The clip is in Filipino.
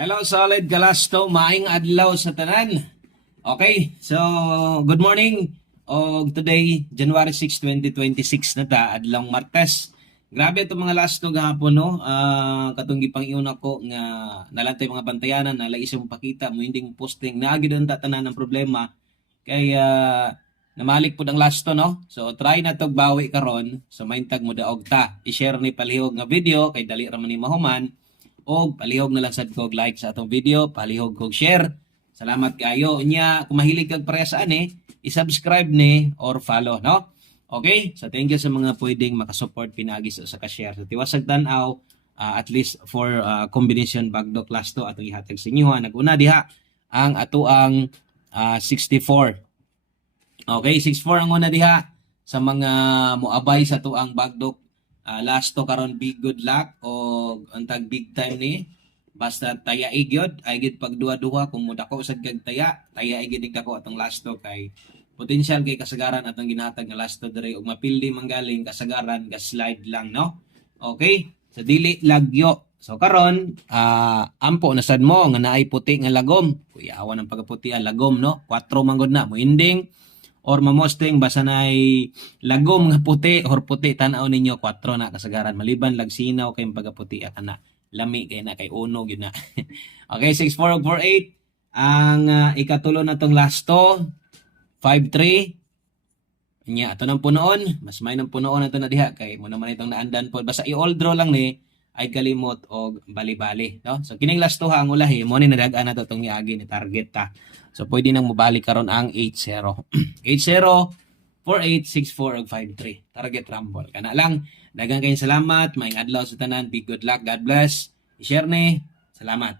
Hello, solid Galasto, maayong adlaw sa tanan. Okay, so good morning. Og today, January 6, 2026 na ta, adlaw Martes. Grabe itong mga last no gahapon no. Katong gipang iuna ko nga nalantay mga bantayanan, nalay isang pakita mo hindi mo posting naagi doon tatanan ng problema. Kay namalik po ang last to no. So try na tog bawi karon. So maintag mo daog ta. I-share ni palihog nga video kay dali ra man ni mahuman. O palihog na lang sad kog like sa atong video, palihog kog share. Salamat kayo. Nya kung mahilig kag pareha sa ani, i-subscribe ni or follow, no? Okay? So thank you sa mga pwedeng makasupport pinagi sa ka-share. So tiwasag tan-aw at least for combination bagdo class to atong ihatag sa inyo. Naguna diha ang atoang 64. Okay, 64 ang una diha sa mga moabay sa tuang bagdok last to karon big good luck o antag big time ni basta taya igyod ay gid pag duha-duha kung mudako sa kag taya igid dako atong last to kay potential kay kasagaran atong ginahatag nga last to diri ug mapildi manggaling kasagaran ga slide lang no. Okay, so dili lagyo. So karon ampo na sad mo nga naay puti nga lagom. Kuyawan ang pagputi ang lagom no. 4 man gud na mo ending or mamosting basa nay lagom nga puti or puti tan-aw ninyo 4 na kasagaran maliban lagsinaw kay pagaputi kana lami kay na kay uno gyud na. Okay, 64 ug 48 ang ikatulo na tong last to 53 nya ato nang punoon mas may nang punoon ato na diha kay mo naman itong naandan po basta i-all draw lang ni ay kalimot og bali-bali no. So kining last to ang ulahi mo ni nadag-an nato tong niagi ni target ta. So pwede nang mobalik karon ang 80. 80 4864 ug 53 target rumble kana lang. Daghang kayong salamat, maayong adlaw sa tanan, big good luck, God bless. I-share ni. Salamat.